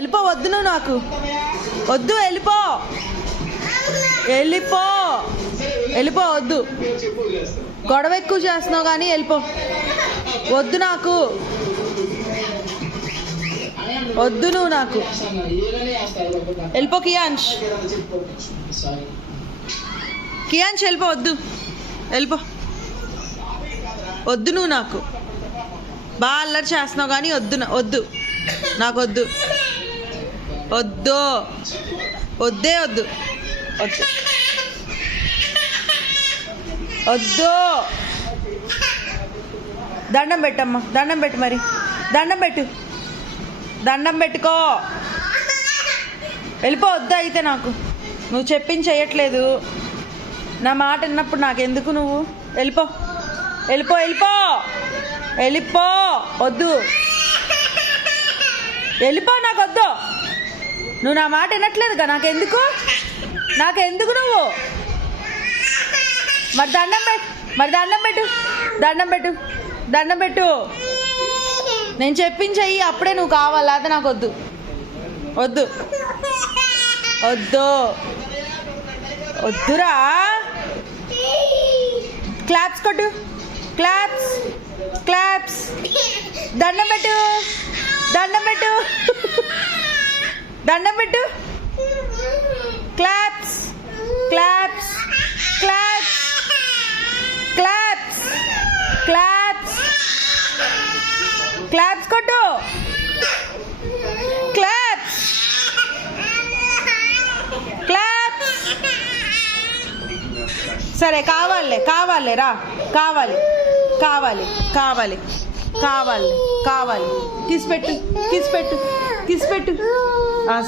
వెళ్ళిపో, వద్దు నువ్వు నాకు వద్దు, వెళ్ళిపో వెళ్ళిపో వెళ్ళిపో, వద్దు. గొడవ ఎక్కువ చేస్తున్నావు కానీ వెళ్ళిపో, వద్దు నాకు వద్దు, నువ్వు నాకు వెళ్ళిపో. కియాన్ష్ కియాన్ష్ వెళ్ళిపో, వద్దు వెళ్ళిపో, వద్దు నువ్వు నాకు. బాగా అల్లరి చేస్తున్నావు కానీ వద్దు, వద్దు నాకు వద్దు, వద్దు వద్దే వద్దు వద్దు వద్దు. దండం పెట్టమ్మా, దండం పెట్టు, మరి దండం పెట్టు, దండం పెట్టుకో, వెళ్ళిపో. వద్దు అయితే నాకు నువ్వు చెప్పింది చెయ్యట్లేదు, నా మాట విన్నప్పుడు నాకెందుకు, నువ్వు వెళ్ళిపో వెళ్ళిపో వెళ్ళిపో వెళ్ళిపో, వద్దు వెళ్ళిపో, నాకు వద్దు. నువ్వు నా మాట వినట్లేదుగా, నాకెందుకు నువ్వు. మరి దండం పెట్టు, మరి దండం పెట్టు, దండం పెట్టు, దండం పెట్టు. నేను చెప్పించెయ్యి, అప్పుడే నువ్వు కావాలా, అది నాకు వద్దు, వద్దు వద్దు వద్దురా. క్లాప్స్ కొట్టు, క్లాప్స్ క్లాప్స్, దండం పెట్టు, దండం పెట్టు, దండం పెట్టు, claps claps claps claps claps claps కొట్టు, క్లాప్స్ క్లాప్స్. సరే, కావాలి రా, కావాలి కావాలి కావాలి కావాలి కావాలి, కిస్ పెట్టు, కిస్ పెట్టు, కిస్ పెట్టు.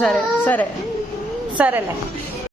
సరే సరే సరేలే.